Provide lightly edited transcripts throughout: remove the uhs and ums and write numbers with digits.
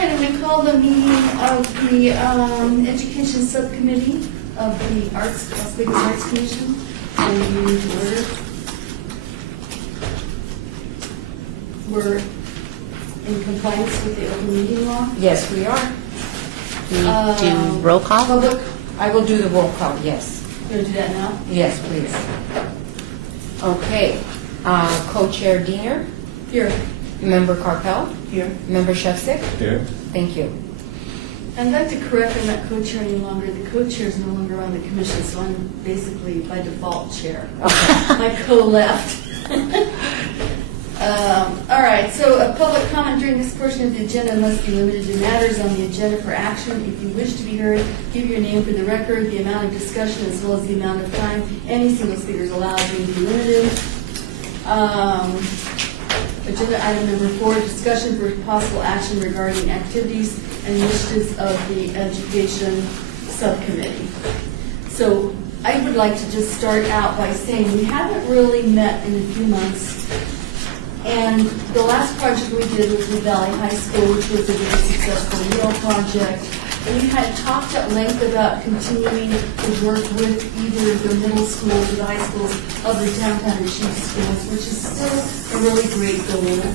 right, I'm going to call the meeting of the Education Subcommittee of the Las Vegas Arts Commission and the meeting to order. We're in compliance with the open meeting law. Yes, we are. We do roll call? Public. I will do the roll call, yes. You want to do that now? Yes, please. Okay. Co-Chair Diener, Here. Member Carpel, Here. Member Shevsik. Here. Thank you. I'd like to correct, I'm not co-chair any longer. The co-chair is no longer on the commission, so I'm basically by default chair. My co-left. All right, so a public comment during this portion of the agenda must be limited to matters on the agenda for action. If you wish to be heard, give your name for the record, the amount of discussion, as well as the amount of time any single speaker is allowed may be limited. Agenda item number 4, discussion for possible action regarding activities and initiatives of the Education Subcommittee. So I would like to just start out by saying we haven't really met in a few months. And the last project we did was with Valley High School, which was a very successful meal project. And we had talked at length about continuing to work with either the middle schools or the high schools of the downtown and chief schools, which is still a really great goal.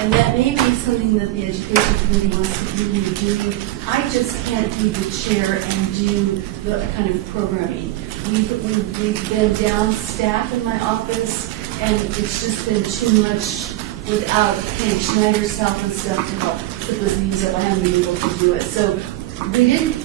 And that may be something that the Education Committee wants to continue doing. I just can't be the chair and do the kind of programming. We've been down staff in my office, and it's just been too much without Kenny Schneider's help and stuff to help put those meetings up. I haven't been able to do it. So we didn't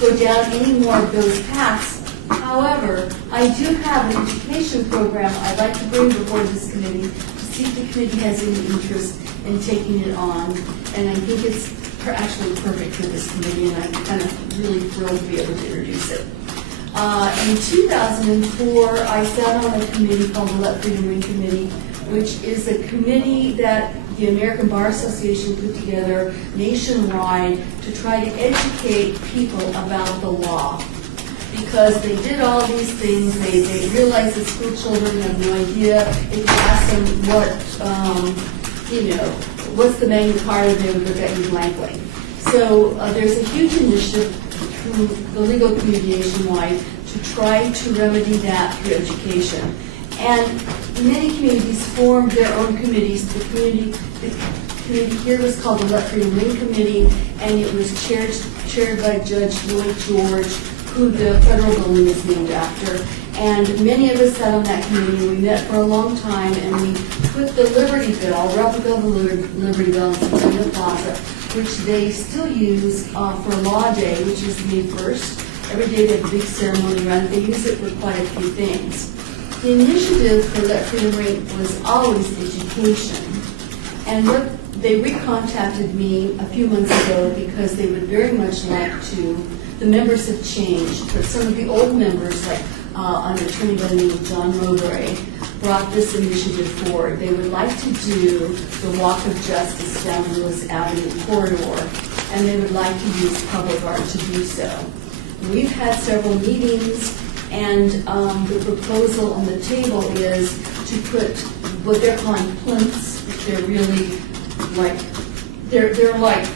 go down any more of those paths. However, I do have an education program I'd like to bring before this committee to see if the committee has any interest in taking it on. And I think it's actually perfect for this committee, and I'm kind of really thrilled to be able to introduce it. In 2004, I sat on a committee called the Let Freedom Ring Committee, which is a committee that the American Bar Association put together nationwide to try to educate people about the law. Because they did all these things, they realized that school children have no idea. If you ask them what's the Magna Carta, they would look at you blankly. So there's a huge initiative through the legal community nationwide to try to remedy that through education. And many communities formed their own committees. The committee here was called the Let Freedom Ring Committee, and it was chaired by Judge Lloyd George, who the federal building is named after. And many of us sat on that committee. We met for a long time, and we put the Liberty Bell, replica of the Liberty Bell in September Plaza, which they still use for Law Day, which is May 1st. Every day they have a big ceremony around it. They use it for quite a few things. The initiative for Let Freedom Ring was always education. And they recontacted me a few months ago because they would very much like to. The members have changed, but some of the old members, like an attorney by the name of John Mowbray, brought this initiative forward. They would like to do the Walk of Justice down Lewis Avenue corridor, and they would like to use public art to do so. We've had several meetings, and the proposal on the table is to put what they're calling plinths. They're really like, they're like,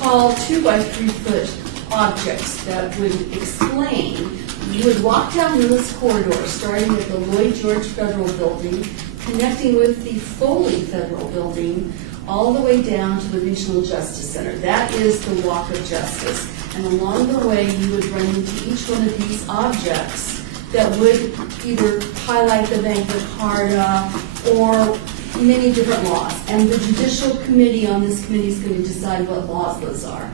tall 2 by 3 foot objects that would explain. You would walk down Lewis corridor, starting at the Lloyd George Federal Building, connecting with the Foley Federal Building, all the way down to the Regional Justice Center. That is the Walk of Justice. And along the way, you would run into each one of these objects that would either highlight the Magna Carta or many different laws. And the Judicial Committee on this committee is going to decide what laws those are.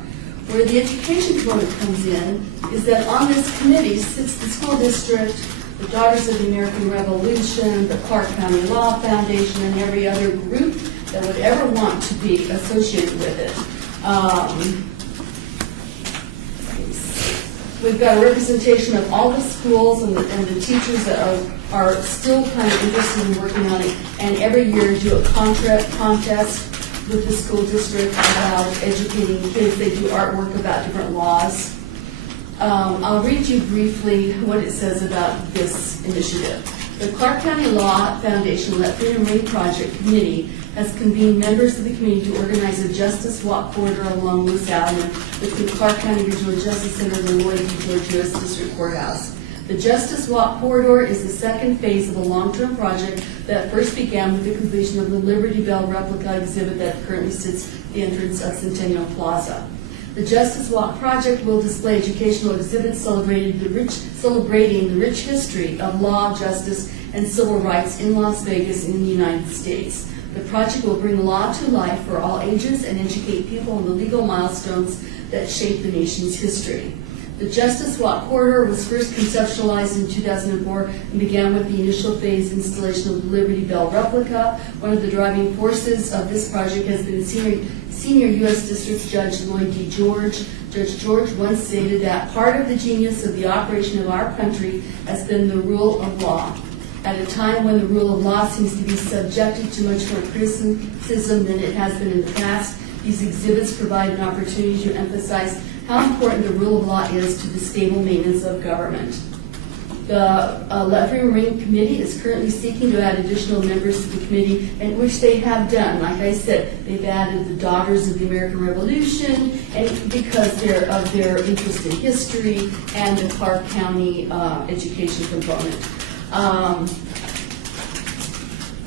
Where the education component comes in is that on this committee sits the school district, the Daughters of the American Revolution, the Clark County Law Foundation, and every other group that would ever want to be associated with it. We've got a representation of all the schools and the teachers that are still kind of interested in working on it, and every year do a contest with the school district about educating kids. They do artwork about different laws. I'll read you briefly what it says about this initiative. The Clark County Law Foundation Let Freedom Ring Project Committee has convened members of the committee to organize a Justice Walk corridor along Moose Avenue between Clark County Regional Justice Center and the Lloyd D. George U.S. District Courthouse. The Justice Walk corridor is the second phase of a long-term project that first began with the completion of the Liberty Bell replica exhibit that currently sits at the entrance of Centennial Plaza. The Justice Walk project will display educational exhibits celebrating the rich history of law, justice, and civil rights in Las Vegas in the United States. The project will bring law to life for all ages and educate people on the legal milestones that shape the nation's history. The Justice Walk corridor was first conceptualized in 2004 and began with the initial phase installation of the Liberty Bell replica. One of the driving forces of this project has been Senior U.S. District Judge Lloyd D. George. Judge George once stated that part of the genius of the operation of our country has been the rule of law. At a time when the rule of law seems to be subjected to much more criticism than it has been in the past, these exhibits provide an opportunity to emphasize how important the rule of law is to the stable maintenance of government. The Levy and Ring Committee is currently seeking to add additional members to the committee, and which they have done. Like I said, they've added the Daughters of the American Revolution, and because of their interest in history and the Clark County education component.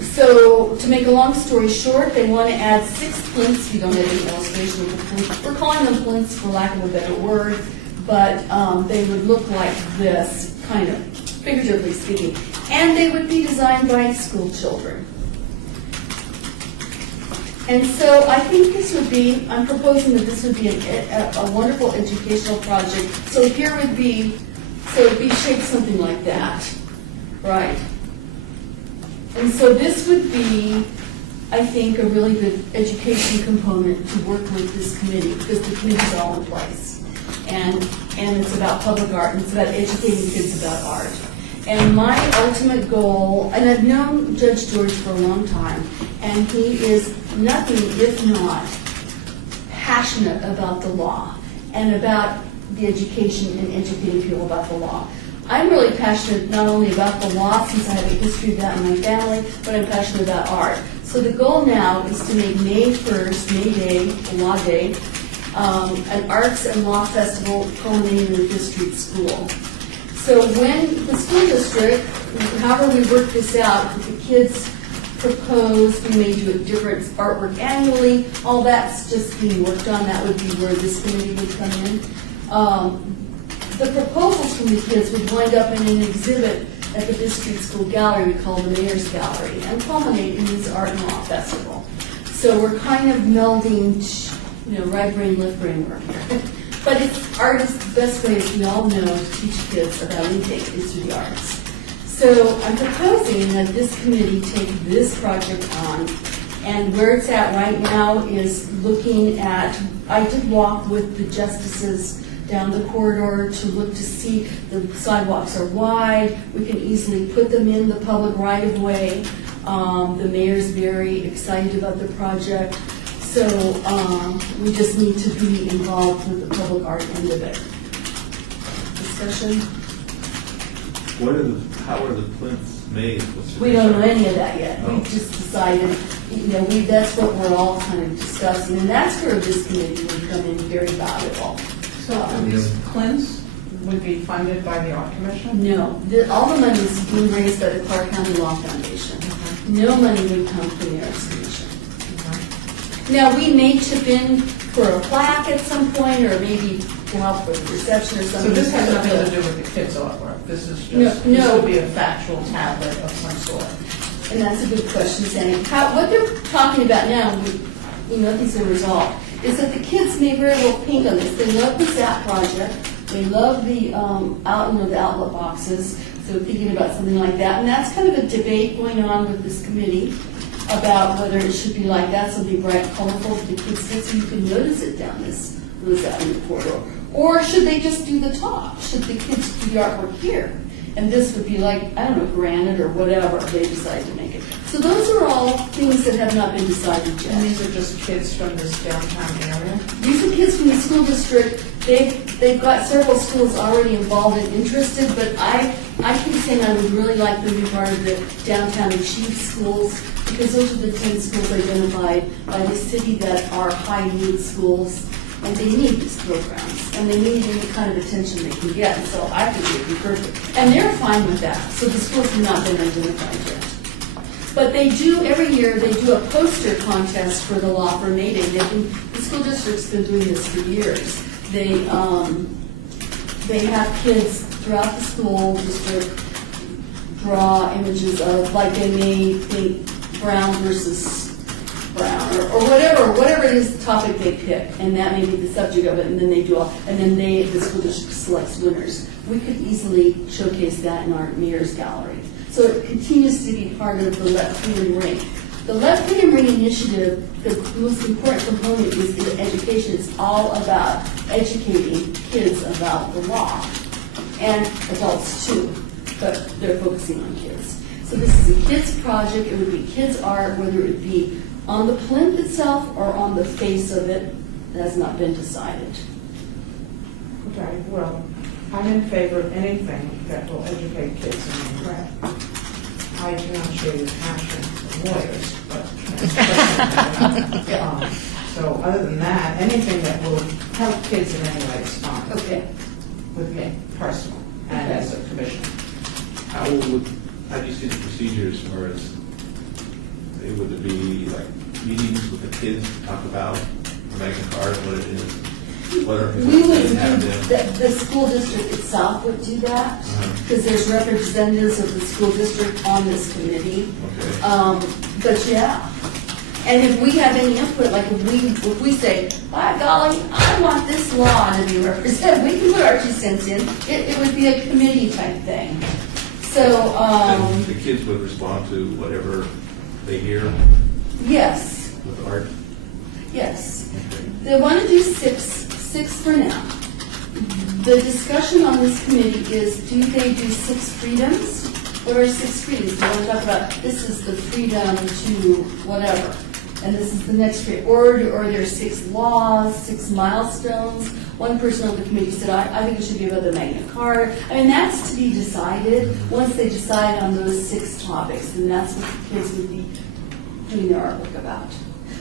So, to make a long story short, they want to add 6 plinths. We don't have any illustration of the plinths. We're calling them plinths for lack of a better word, but they would look like this, kind of, figuratively speaking. And they would be designed by school children. And so I think this would be, I'm proposing that this would be a wonderful educational project. So here would be, so it would be shaped something like that, right? And so this would be, I think, a really good education component to work with this committee, because the committee's all in place. And it's about public art, and it's about educating kids about art. And my ultimate goal, and I've known Judge George for a long time, and he is nothing if not passionate about the law and about the education and educating people about the law. I'm really passionate not only about the law, since I have a history of that in my family, but I'm passionate about art. So the goal now is to make May 1st, May Day, Law Day, an arts and law festival culminating in the 5th Street School. So when the school district, however we work this out, if the kids propose, we may do a different artwork annually, all that's just being worked on. That would be where this committee would come in. The proposals from the kids would wind up in an exhibit at the 5th Street School Gallery we call the Mayor's Gallery and culminate in this art and law festival. So we're kind of melding, right brain, left brain work here. But art is the best way, as we all know, to teach kids about anything is through the arts. So I'm proposing that this committee take this project on, and where it's at right now is looking at, I did walk with the justices down the corridor to look to see the sidewalks are wide. We can easily put them in the public right-of-way. The mayor's very excited about the project. So we just need to be involved with the public art end of it. Discussion? How are the plinths made? We don't know any of that yet. We just decided, that's what we're all kind of discussing, and that's where this committee would come in very valuable. So these plinths would be funded by the Art Commission? No, all the money is being raised by the Clark County Law Foundation. No money would come from the Arts Commission. Now, we may chip in for a plaque at some point, or maybe to help with reception or something. So this has nothing to do with the kids' artwork? This is just, no. This would be a factual tablet of some sort? And that's a good question, Sandy. What they're talking about now, nothing's been resolved, is that the kids may very well paint on this. They love the SAP project. They love the the outlet boxes. So thinking about something like that, and that's kind of a debate going on with this committee about whether it should be like that, something bright, colorful for the kids, so you can notice it down this avenue corridor. Or should they just do the top? Should the kids do the artwork here? And this would be like, I don't know, granite or whatever they decide to make it. So those are all things that have not been decided yet. And these are just kids from this downtown area? These are kids from the school district. They've got several schools already involved and interested, but I keep saying I would really like them to be part of the downtown achieve schools because those are the 10 schools identified by the city that are high-need schools, and they need these programs, and they need any kind of attention they can get, so I think it would be perfect. And they're fine with that, so the schools have not been identified yet. But they do, every year, they do a poster contest for the law for May Day. The school district's been doing this for years. They have kids throughout the school district draw images of, like they may think brown versus brown, or whatever it is, the topic they pick, and that may be the subject of it, and then they do all, and then the school district selects winners. We could easily showcase that in our mayor's gallery. So it continues to be part of the Let Freedom Ring. The Let Freedom Ring initiative, the most important component is the education. It's all about educating kids about the law, and adults too, but they're focusing on kids. So this is a kids project. It would be kids art, whether it be on the plinth itself or on the face of it. That has not been decided. Okay, well, I'm in favor of anything that will educate kids in the craft. I do not share your passion for lawyers, but so other than that, anything that will help kids in any way is fine. Okay. With me personally and as a commission. How do you see the procedure as far as, would it be like meetings with the kids to talk about Magna Carta, what it is? What are We would have do, them? the school district itself would do that, because there's representatives of the school district on this committee. Okay. But yeah, and if we have any input, like if we say, by golly, I want this law to be represented, we can put our 2 cents in. It would be a committee type thing. So, And the kids would respond to whatever they hear yes, with art? yes. Okay. They want to do six for now. The discussion on this committee is, do they do 6 freedoms? What are 6 freedoms? They want to talk about, this is the freedom to whatever, and this is the next freedom. Or there's 6 laws, 6 milestones. One person on the committee said, I think it should be about the Magna Carta. I mean, that's to be decided. Once they decide on those 6 topics, then that's what the kids would be doing their artwork about.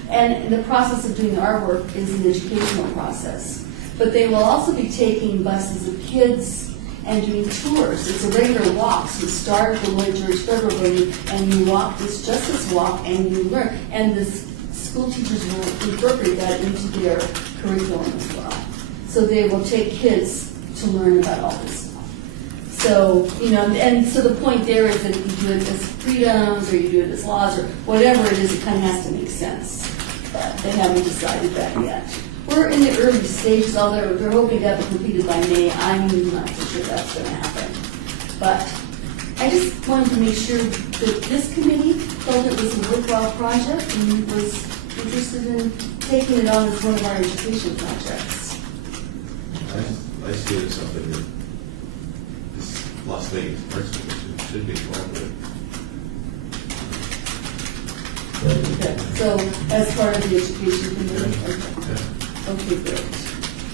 And the process of doing the artwork is an educational process. But they will also be taking buses of kids and doing tours. It's a regular walk. So you start at the Lloyd George Federal Building and you walk this Justice Walk and you learn. And the school teachers will incorporate that into their curriculum as well. So they will take kids to learn about all this stuff. So, and so the point there is that if you do it as freedoms or you do it as laws or whatever it is, it kind of has to make sense. But they haven't decided that yet. We're in the early stages, although they're hoping to have it completed by May. I'm not so sure that's going to happen. But I just wanted to make sure that this committee felt it was a worthwhile project and was interested in taking it on as one of our education projects. I see it as something that this Las Vegas Arts Commission should be involved with. So, as part of the education committee? Yeah. Okay, great.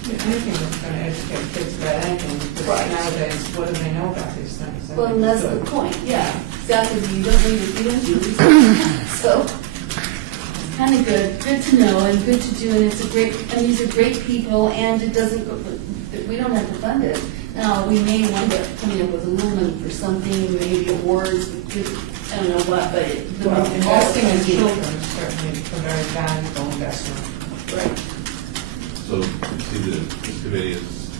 Anything that's going to educate kids about anything, because Right. nowadays, what do they know about these things? Well, and that's the point, yeah. Exactly, you don't need to feed them. So, it's kind of good to know and good to do, and it's a great, and these are great people, and it doesn't, we don't have to fund it. Now, we may wind up coming up with a little money for something, maybe awards, I don't know what, but Well, investing in children. children is certainly a very valuable investment. Right. So you see that this committee is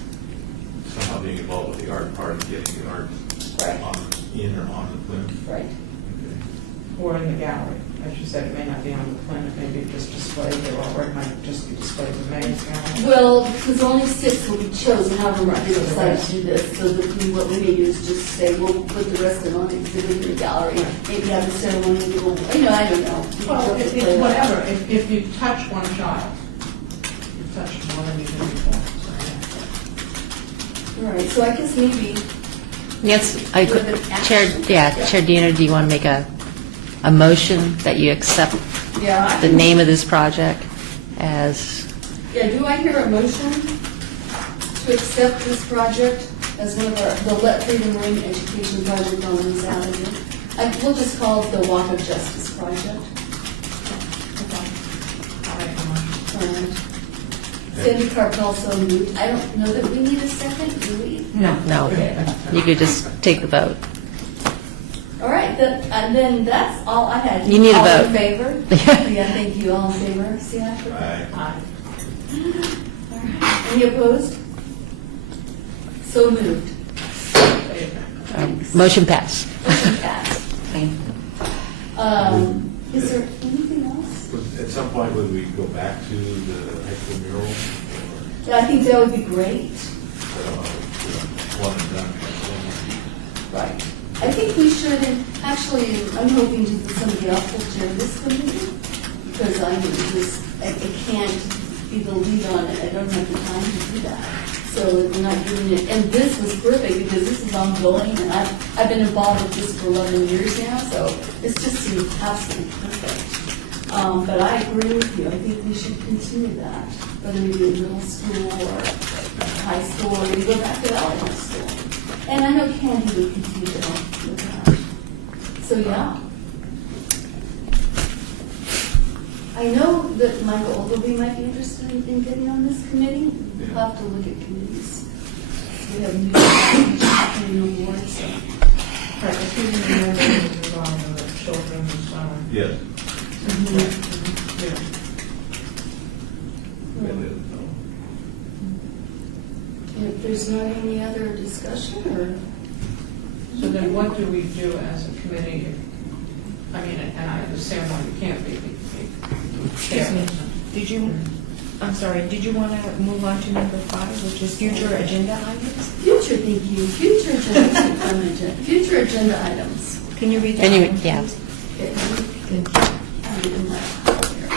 somehow being involved with the art part of getting the art Right. in or on the plinth. Right. Okay. Or in the gallery. As you said, it may not be on the plinth, maybe just displayed there, or it might just be displayed in the main gallery. Well, because only 6 will be chosen, however much they decide to do this, so that what we may do is just say, we'll put the rest of it on exhibit in the gallery, maybe have a ceremony, I don't know. Well, it's whatever, if you touch one child, you've touched more than you did before. All right, so I guess maybe, Yes, With an action. Chair Diener, do you want to make a motion that you accept yeah. the name of this project as, Yeah, do I hear a motion to accept this project as one of the Let Freedom Ring education project on Lynn Avenue? We'll just call it the Walk of Justice project. Okay. I'll make a motion. And Sandy Carpel so moved. I don't know that we need a second, do we? No, you could just take the vote. All right, and then that's all I had. You need a All vote. in favor? Yeah, thank you. All in favor? See that? Aye. Aye. All right. Any opposed? So moved. Motion passed. Motion passed. Is there anything else? At some point, would we go back to the high school mural? Or, Yeah, I think that would be great. one and done? Right. I think we should, and actually, I'm hoping that somebody else will chair this committee, because I can't be the lead on it. I don't have the time to do that. So we're not doing it. And this was perfect, because this is ongoing, and I've been involved with this for 11 years now, so it's just seemed absolutely perfect. But I agree with you. I think we should continue that, whether we do middle school or high school, or we go back to elementary school. And I know Candy would continue to help with that. So, yeah. I know that Michael Ogilvy might be interested in getting on this committee. We'll have to look at committees. We have new boards, so. Right, the student members is on the children's, Yes. yeah. If there's not any other discussion, or? So then what do we do as a committee? I mean, and I understand why you can't be. Excuse me, I'm sorry, did you want to move on to number 5, which is future agenda items? Future, thank you. Future agenda items. Can you read that? Yeah. Okay. Thank you. I didn't like that here. I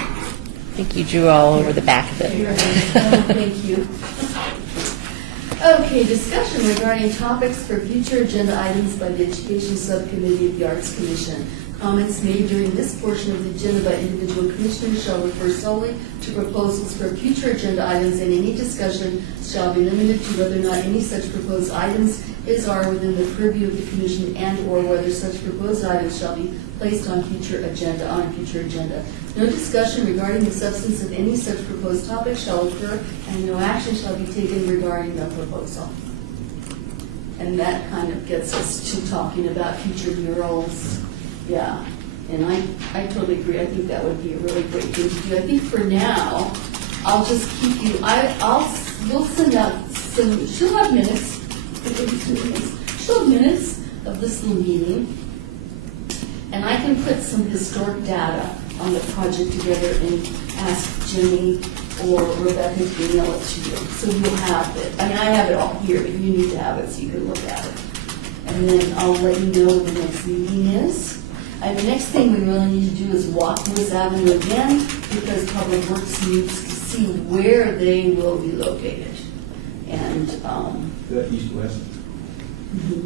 think you drew all over the back of You're it. right. Thank you. Okay, discussion regarding topics for future agenda items by the Education Subcommittee of the Arts Commission. Comments made during this portion of the agenda by individual commissioners shall refer solely to proposals for future agenda items, and any discussion shall be limited to whether or not any such proposed items is or are within the purview of the commission, and or whether such proposed items shall be placed on a future agenda. No discussion regarding the substance of any such proposed topic shall occur, and no action shall be taken regarding the proposal. And that kind of gets us to talking about future murals. Yeah, and I totally agree. I think that would be a really great thing to do. I think for now, I'll just keep you, we'll send out some, she'll have minutes. She'll have minutes of this little meeting. And I can put some historic data on the project together and ask Jenny or Rebecca to email it to you. So you'll have it. I mean, I have it all here, but you need to have it so you can look at it. And then I'll let you know when the next meeting is. And the next thing we really need to do is walk Lewis Avenue again, because Public Works needs to see where they will be located. And, The east-west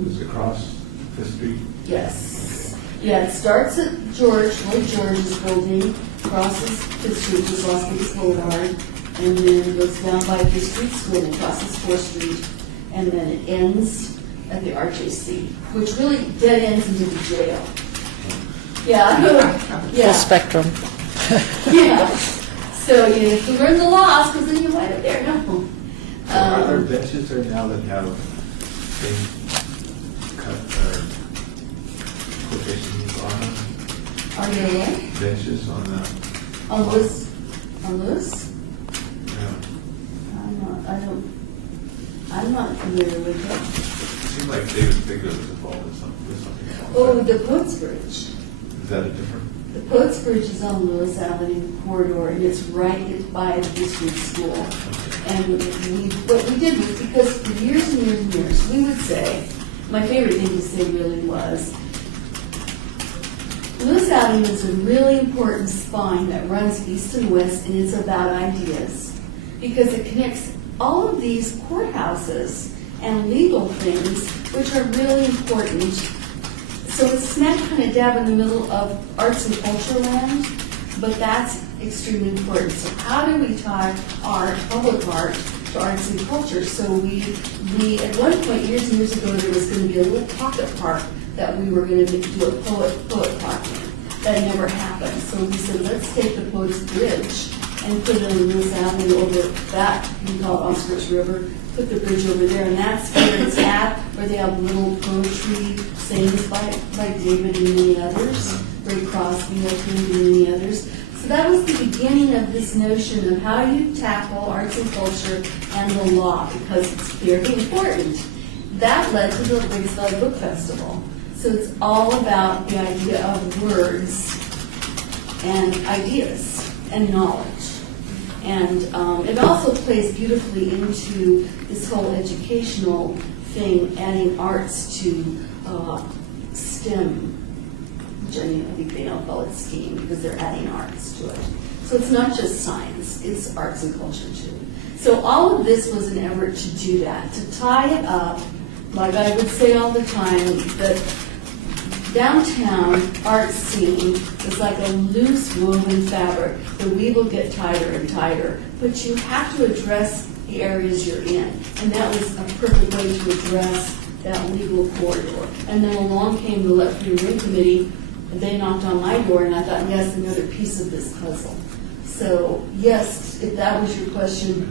is across the street. yes. Yeah, it starts at Lloyd George's building, crosses Fifth Street, which is Las Vegas Boulevard, and then goes down by Fifth Street School and crosses 4th Street, and then it ends at the RJC, which really dead ends into the jail. Yeah, Full yeah, spectrum. yeah. So you have to learn the laws, because then you wind up there. No. Are there benches there now that have things cut or quotations on them? Are there what? Benches on the, On Lewis? On Lewis? yeah. I'm not familiar with it. It seemed like David Figler was involved with something. Oh, the Poets Bridge. Is that a different? The Poets Bridge is on Lewis Avenue corridor, and it's right by the district school. And what we did was, because for years and years and years, we would say, my favorite thing to say really was, Lewis Avenue is a really important spine that runs east and west, and it's about ideas. Because it connects all of these courthouses and legal things, which are really important. So it's smack kind of dab in the middle of arts and culture land, but that's extremely important. So how do we tie art, public art, to arts and culture? So we at one point, years and years ago, there was going to be a little pocket park that we were going to do a poet park in. that never happened. So we said, let's take the Poets Bridge and put it on Lewis Avenue over that, we call it Oscar's River, put the bridge over there, and that's where it's at, where they have little poetry sayings by David and many others, Ray Crosby, I think, and many others. So that was the beginning of this notion of how you tackle arts and culture and the law, because it's very important. That led to the Briggs Valley Book Festival. So it's all about the idea of words and ideas and knowledge. And it also plays beautifully into this whole educational thing, adding arts to STEM, which I think they don't call it STEAM because they're adding arts to it. So it's not just science, it's arts and culture too. So all of this was an effort to do that, to tie it up, like I would say all the time, that downtown art scene is like a loose woven fabric. The weave will get tighter and tighter, but you have to address the areas you're in. And that was a perfect way to address that legal corridor. And then along came the Let Free Ring Committee, and they knocked on my door, and I thought, yes, another piece of this puzzle. So, yes, if that was your question,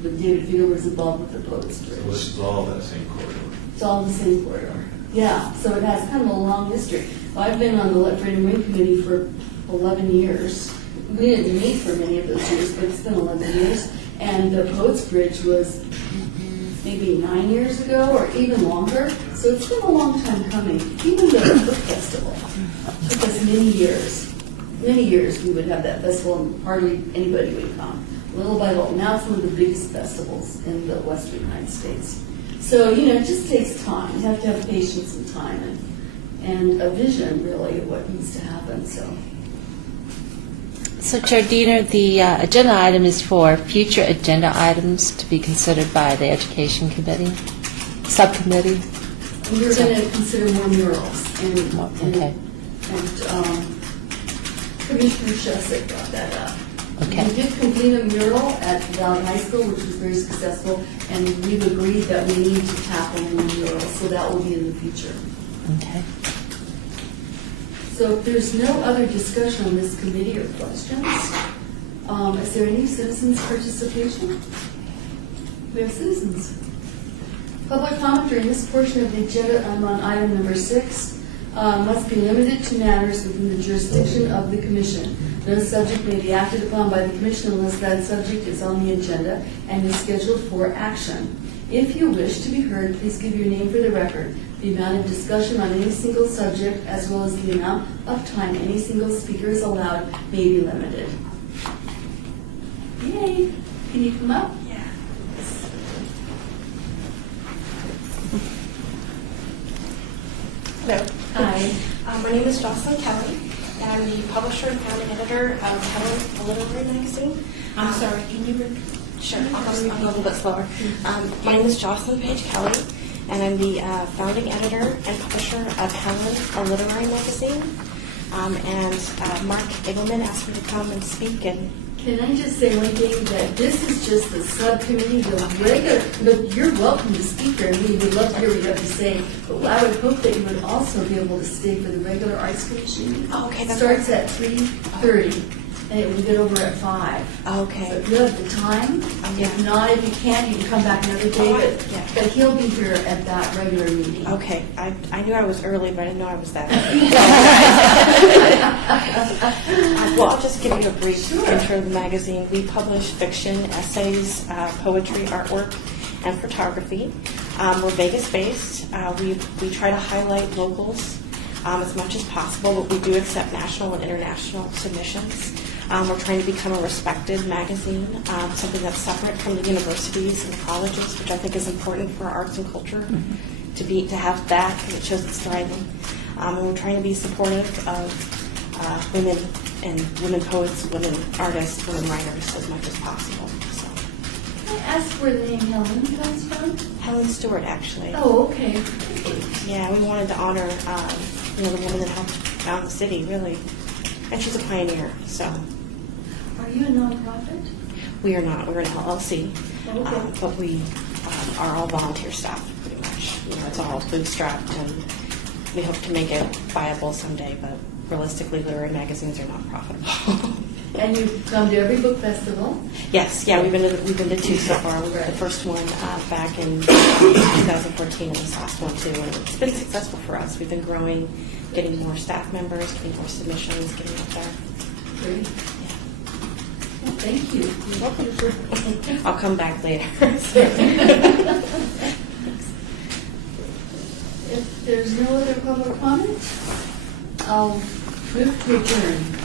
David Fiedler was involved with the Poets Bridge. So this is all that same corridor. It's all the same corridor. Yeah, so it has kind of a long history. Well, I've been on the Let Freedom Ring Committee for 11 years. We didn't meet for many of those years, but it's been 11 years. And the Poets Bridge was maybe 9 years ago or even longer. So it's been a long time coming. Even the book festival took us many years. Many years we would have that festival and hardly anybody would come. Little by little. Now it's one of the biggest festivals in the Western United States. So, it just takes time. You have to have patience and time and a vision, really, of what needs to happen. So, Chair Diener, the agenda item is for future agenda items to be considered by the Education Committee, Subcommittee. And we're going to consider more murals. And Okay. Commissioner Shesek brought that up. Okay. We did complete a mural at Valley High School, which was very successful, and we've agreed that we need to tackle more murals, so that will be in the future. Okay. So if there's no other discussion on this committee or questions, is there any citizens' participation? We have citizens. Public comment during this portion of the agenda on item number 6 must be limited to matters within the jurisdiction of the Commission. No subject may be acted upon by the Commission unless that subject is on the agenda and is scheduled for action. If you wish to be heard, please give your name for the record. The amount of discussion on any single subject, as well as the amount of time any single speaker is allowed, may be limited. Yay! Can you come up? Yeah. Hello. Hi. My name is Jocelyn Kelly. I'm the publisher and founding editor of Helen, a literary magazine. I'm sorry, can you repeat? Sure, I'll go a little bit slower. My name is Jocelyn Page Kelly, and I'm the founding editor and publisher of Helen, a literary magazine. And Mark Eagleman asked me to come and speak. And Can I just say one thing, that this is just the subcommittee, the regular, but you're welcome to speak here, and we would love to hear what you have to say, but I would hope that you would also be able to stay for the regular Arts Commission meeting. Oh, okay, that's Starts at 3:30, and it will get over at 5. Okay. So if you have the time, if not, if you can't, you can come back another day, but he'll be here at that regular meeting. Okay, I knew I was early, but I didn't know I was that early. Well, I'll just give you a brief intro of the magazine. We publish fiction, essays, poetry, artwork, and photography. We're Vegas-based. We try to highlight locals as much as possible, but we do accept national and international submissions. We're trying to become a respected magazine, something that's separate from the universities and the colleges, which I think is important for arts and culture to have that, because it shows it's thriving. And we're trying to be supportive of women and women poets, women artists, women writers as much as possible. So. Can I ask where the name Helen comes from? Helen Stewart, actually. Oh, okay. Yeah, we wanted to honor the woman that helped found the city, really. And she's a pioneer, so. Are you a nonprofit? We are not. We're an LLC. Okay. But we are all volunteer staff, pretty much. It's all bootstrapped, and we hope to make it viable someday, but realistically, literary magazines are not profitable. And you've come to every book festival. Yes, yeah, we've been to two so far. We were the first one back in 2014, and this last one too. And it's been successful for us. We've been growing, getting more staff members, getting more submissions, getting up there. Great. Well, thank you. You're welcome. I'll come back later. If there's no other public comment, I'll move to adjourn.